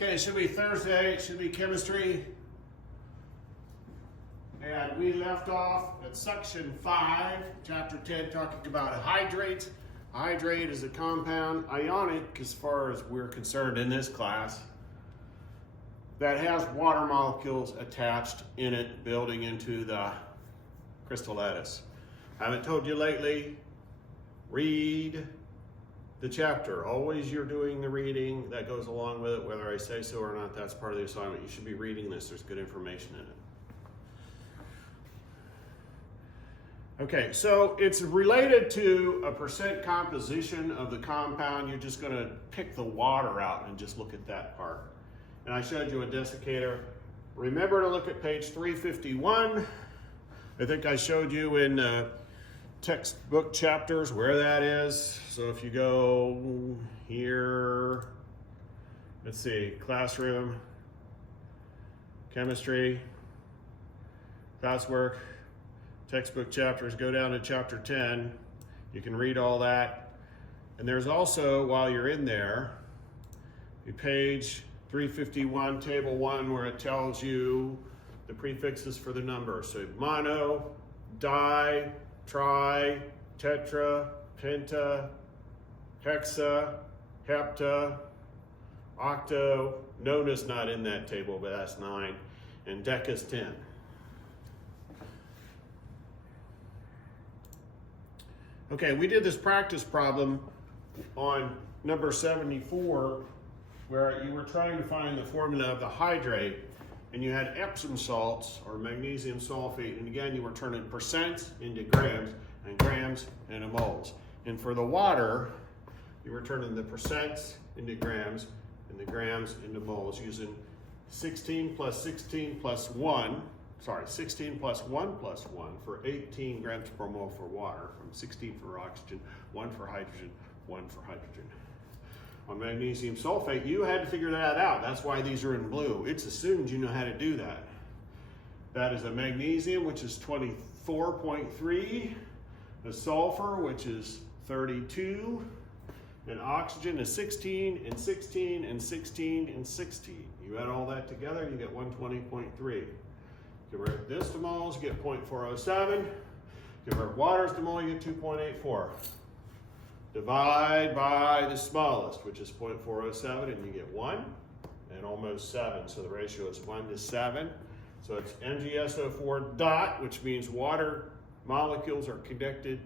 Okay, it should be Thursday, it should be chemistry. And we left off at section 5, chapter 10, talking about a hydrate. A hydrate is a compound, ionic as far as we're concerned in this class, that has water molecules attached in it, building into the crystal lattice. I haven't told you lately, read the chapter. Always you're doing the reading that goes along with it, whether I say so or not, that's part of the assignment. You should be reading this, there's good information in it. Okay, so it's related to a percent composition of the compound. You're just gonna pick the water out and just look at that part. And I showed you a desiccator. Remember to look at page 351. I think I showed you in textbook chapters where that is. So if you go here, let's see, classroom, chemistry, classwork, textbook chapters, go down to chapter 10. You can read all that. And there's also, while you're in there, a page 351, table 1, where it tells you the prefixes for the numbers. So mono, di, tri, tetra, penta, hexa, hepta, octo. Nona's not in that table, but that's 9. And deca's 10. Okay, we did this practice problem on number 74 where you were trying to find the formula of the hydrate and you had Epsom salts or magnesium sulfate, and again you were turning percents into grams and grams into moles. And for the water, you were turning the percents into grams and the grams into moles using 16 plus 16 plus 1. 16 plus 1 plus 1 for 18 grams per mole for water, from 16 for oxygen, 1 for hydrogen, 1 for hydrogen. On magnesium sulfate, you had to figure that out. That's why these are in blue. It's assumed you know how to do that. That is a magnesium, which is 24.3, the sulfur, which is 32, and oxygen is 16, and 16, and 16, and 16. You add all that together, you get 120.3. Convert this to moles, you get 0.407. Convert waters to mole, you get 2.84. Divide by the smallest, which is 0.407, and you get 1 and almost 7. So the ratio is 1 to 7. So it's MgSO4 dot, which means water molecules are connected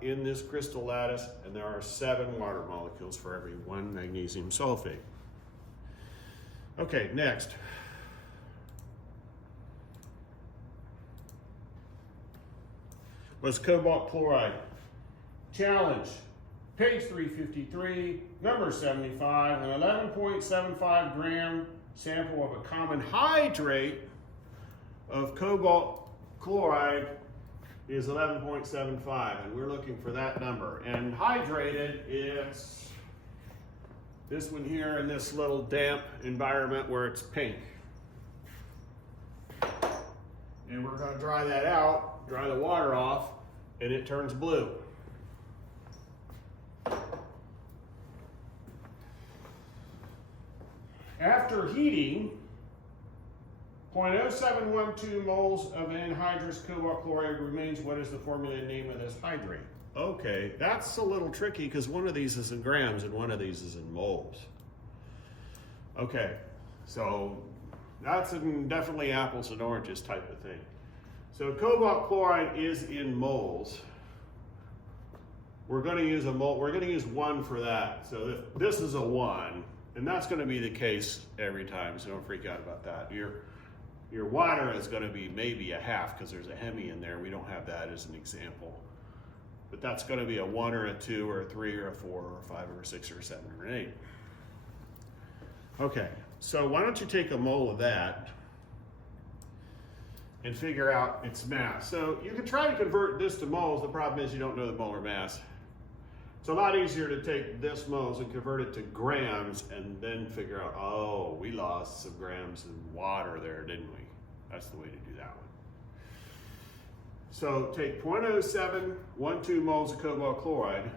in this crystal lattice, and there are 7 water molecules for every 1 magnesium sulfate. Okay, next. Was cobalt chloride. Challenge, page 353, number 75, an 11.75 gram sample of a common hydrate of cobalt chloride is 11.75, and we're looking for that number. And hydrated is this one here in this little damp environment where it's pink. And we're going to dry that out, dry the water off, and it turns blue. After heating, 0.0712 moles of anhydrous cobalt chloride remains. What is the formula and name of this hydrate? Okay, that's a little tricky because one of these is in grams and one of these is in moles. Okay, so that's definitely apples and oranges type of thing. So cobalt chloride is in moles. We're going to use a mole. We're going to use 1 for that. So if this is a 1, and that's going to be the case every time. So don't freak out about that. Your water is going to be maybe a half because there's a hemi in there. We don't have that as an example. But that's going to be a 1 or a 2 or a 3 or a 4 or a 5 or a 6 or a 7 or an 8. Okay, so why don't you take a mole of that and figure out its mass. So you can try to convert this to moles. The problem is you don't know the molar mass. It's a lot easier to take this moles and convert it to grams and then figure out, oh, we lost some grams in water there, didn't we? That's the way to do that one. So take 0.0712 moles of cobalt chloride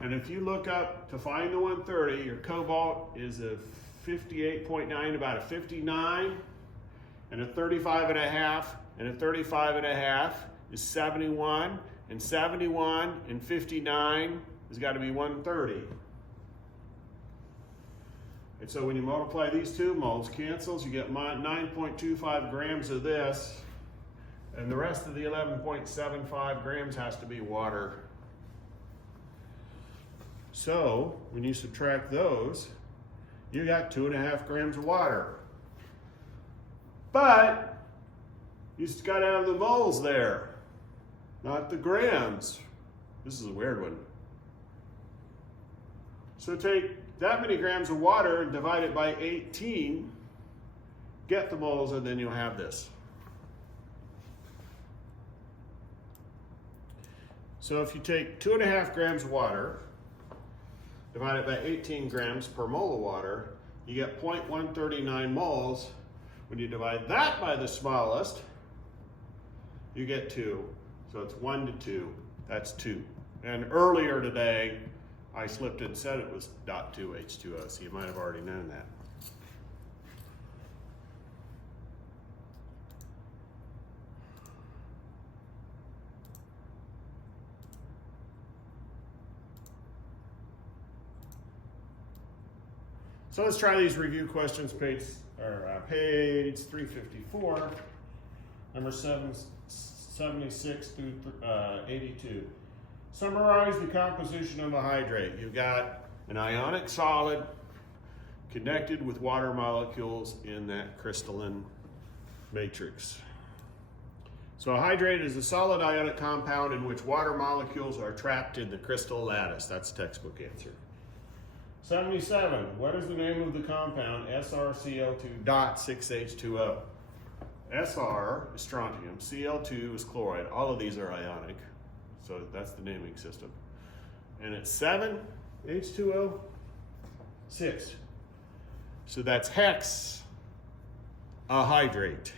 And if you look up to find the 130, your cobalt is a 58.9, about a 59, and a 35.5, and a 35.5 is 71, and 71 and 59 has got to be 130. And so when you multiply these two, moles cancels, you get 9.25 grams of this, and the rest of the 11.75 grams has to be water. So when you subtract those, you got 2.5 grams of water. But you just got to have the moles there, not the grams. This is a weird one. So take that many grams of water and divide it by 18, get the moles, and then you'll have this. So if you take 2.5 grams of water, divide it by 18 grams per mole of water, you get 0.139 moles. When you divide that by the smallest, you get 2. So it's 1 to 2. That's 2. And earlier today, I slipped and said it was 0.2 H2O, so you might have already known that. So let's try these review questions, page 354, number 76 through 82. Summarize the composition of a hydrate. You've got an ionic solid connected with water molecules in that crystalline matrix. So a hydrate is a solid ionic compound in which water molecules are trapped in the crystal lattice. That's the textbook answer. 77, what is the name of the compound SrCl2.6H2O? Sr is strontium, Cl2 is chloride. All of these are ionic, so that's the naming system. And it's 7H2O, 6. So that's hex, a hydrate.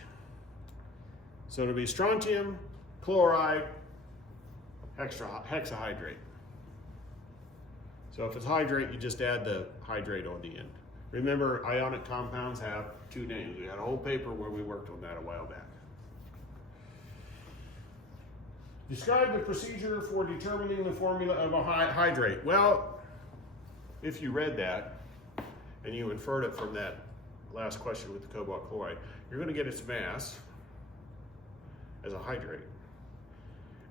So it'll be strontium, chloride, hexahydrate. So if it's hydrate, you just add the hydrate on the end. Remember, ionic compounds have 2 names. We had a whole paper where we worked on that a while back. Describe the procedure for determining the formula of a hydrate. Well, if you read that, and you inferred it from that last question with the cobalt chloride, you're going to get its mass as a hydrate.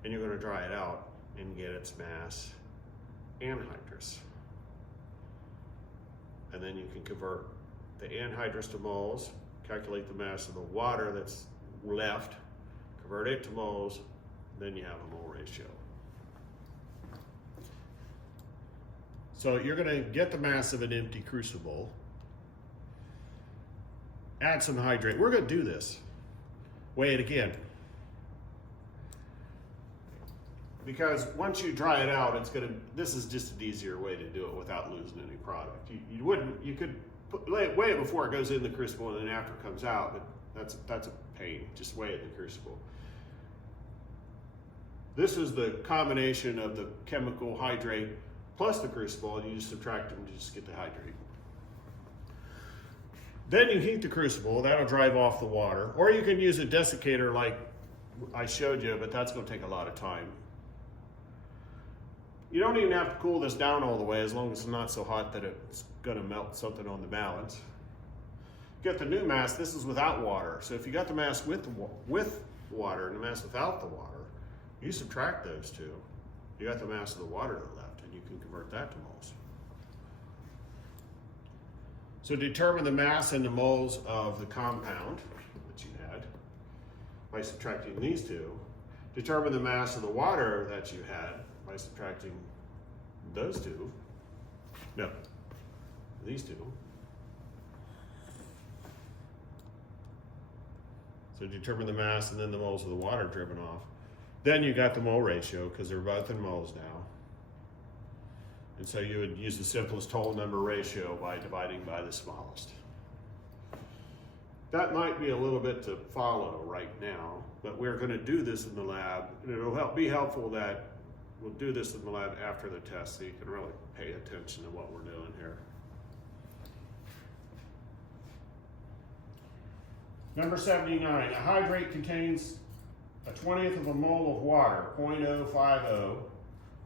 And you're going to dry it out and get its mass anhydrous. And then you can convert the anhydrous to moles, calculate the mass of the water that's left, convert it to moles, then you have a mole ratio. So you're going to get the mass of an empty crucible, add some hydrate. We're going to do this. Weigh it again. Because once you dry it out, this is just an easier way to do it without losing any product. You could weigh it before it goes in the crucible and then after it comes out, but that's a pain. Just weigh it in the crucible. This is the combination of the chemical hydrate plus the crucible, and you just subtract them to just get the hydrate. Then you heat the crucible, that'll drive off the water, or you can use a desiccator like I showed you, but that's going to take a lot of time. You don't even have to cool this down all the way as long as it's not so hot that it's going to melt something on the balance. Get the new mass. This is without water. So if you got the mass with water and the mass without the water, you subtract those two. You got the mass of the water that left, and you can convert that to moles. So determine the mass and the moles of the compound that you had by subtracting these two. Determine the mass of the water that you had by subtracting those two. No, these two. So determine the mass and then the moles of the water driven off. Then you got the mole ratio because they're both in moles now. And so you would use the simplest whole number ratio by dividing by the smallest. That might be a little bit to follow right now, but we're going to do this in the lab, and it'll be helpful that we'll do this in the lab after the test so you can really pay attention to what we're doing here. Number 79, a hydrate contains a 1/20 of a mole of water, 0.050,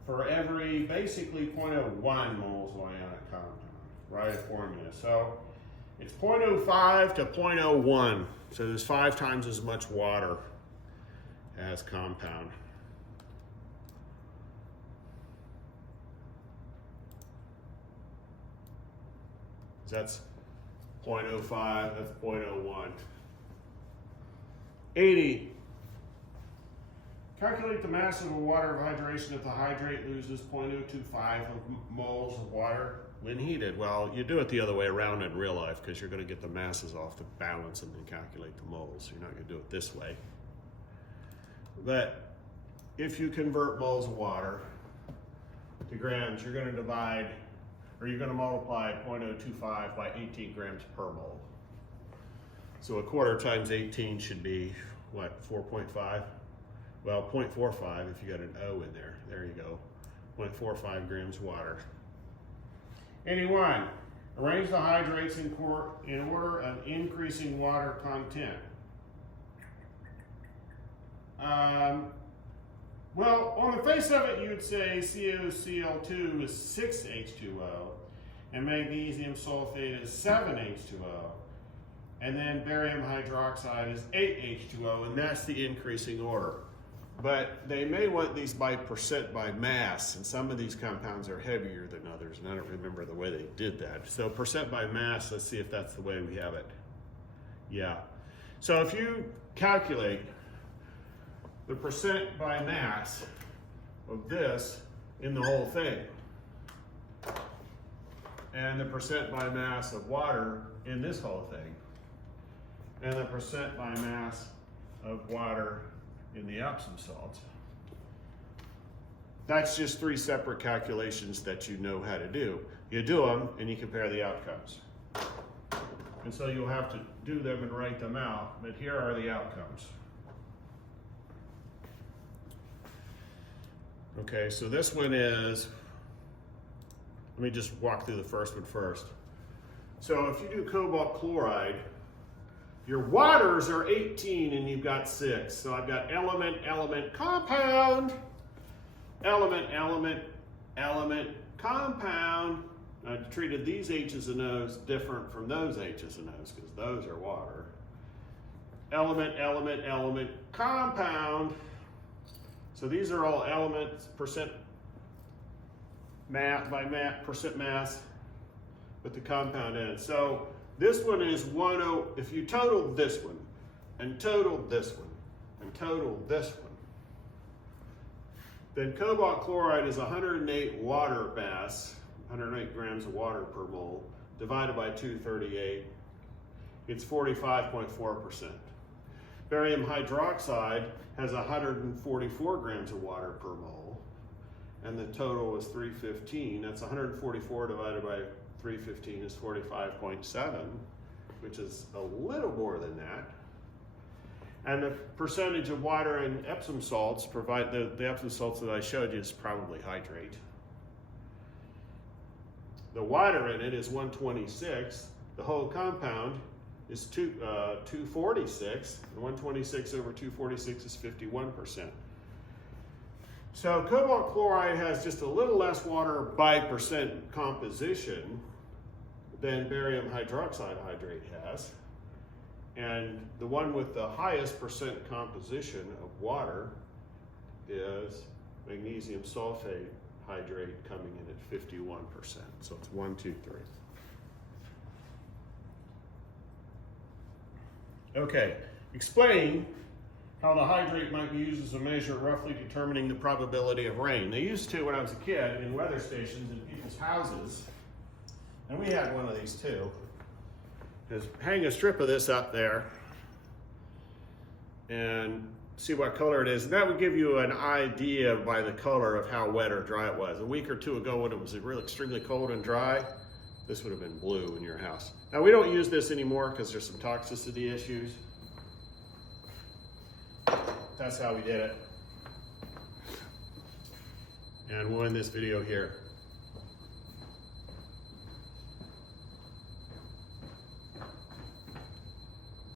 for every basically 0.01 moles of ionic compound. Write a formula. So it's 0.05 to 0.01. So there's 5 times as much water as compound. That's 0.05, that's 0.01. 80. Calculate the mass of a water of hydration if the hydrate loses 0.025 moles of water when heated. Well, you do it the other way around in real life because you're going to get the masses off the balance and then calculate the moles. You're not going to do it this way. But if you convert moles of water to grams, you're going to divide, or you're going to multiply 0.025 by 18 grams per mole. So 1/4 times 18 should be, what, 4.5? Well, 0.45 if you got an O in there. There you go. 0.45 grams water. 81. Arrange the hydrates in order of increasing water content. Well, on the face of it, you would say CoCl2 is 6H2O, and magnesium sulfate is 7H2O, and then barium hydroxide is 8H2O, and that's the increasing order. But they may want these by percent by mass, and some of these compounds are heavier than others, and I don't remember the way they did that. So percent by mass, let's see if that's the way we have it. Yeah. So if you calculate the percent by mass of this in the whole thing, and the percent by mass of water in this whole thing, and the percent by mass of water in the Epsom salts, that's just 3 separate calculations that you know how to do. You do them and you compare the outcomes. And so you'll have to do them and write them out, but here are the outcomes. Okay, so this one is, let me just walk through the first one first. So if you do cobalt chloride, your waters are 18 and you've got 6. So I've got element, element, compound, element, element, element, compound. I treated these H's and O's different from those H's and O's because those are water. Element, element, element, compound. So these are all elements, percent mass by percent mass with the compound in. So this one is 10, if you total this one, and total this one, and total this one, then cobalt chloride is 108 water mass, 108 grams of water per mole, divided by 238, it's 45.4%. Barium hydroxide has 144 grams of water per mole, and the total is 315. That's 144 divided by 315 is 45.7, which is a little more than that. And the percentage of water in Epsom salts, provide the Epsom salts that I showed you is probably hydrate. The water in it is 126. The whole compound is 246, and 126 over 246 is 51%. So cobalt chloride has just a little less water by percent composition than barium hydroxide hydrate has. And the one with the highest percent composition of water is magnesium sulfate hydrate coming in at 51%. So it's 1, 2, 3. Okay, explain how the hydrate might be used as a measure roughly determining the probability of rain. They used to, when I was a kid, in weather stations in people's houses, and we had one of these too, is hang a strip of this up there and see what color it is. And that would give you an idea by the color of how wet or dry it was. A week or two ago when it was really extremely cold and dry, this would have been blue in your house. Now we don't use this anymore because there's some toxicity issues. That's how we did it. and we'll end this video here.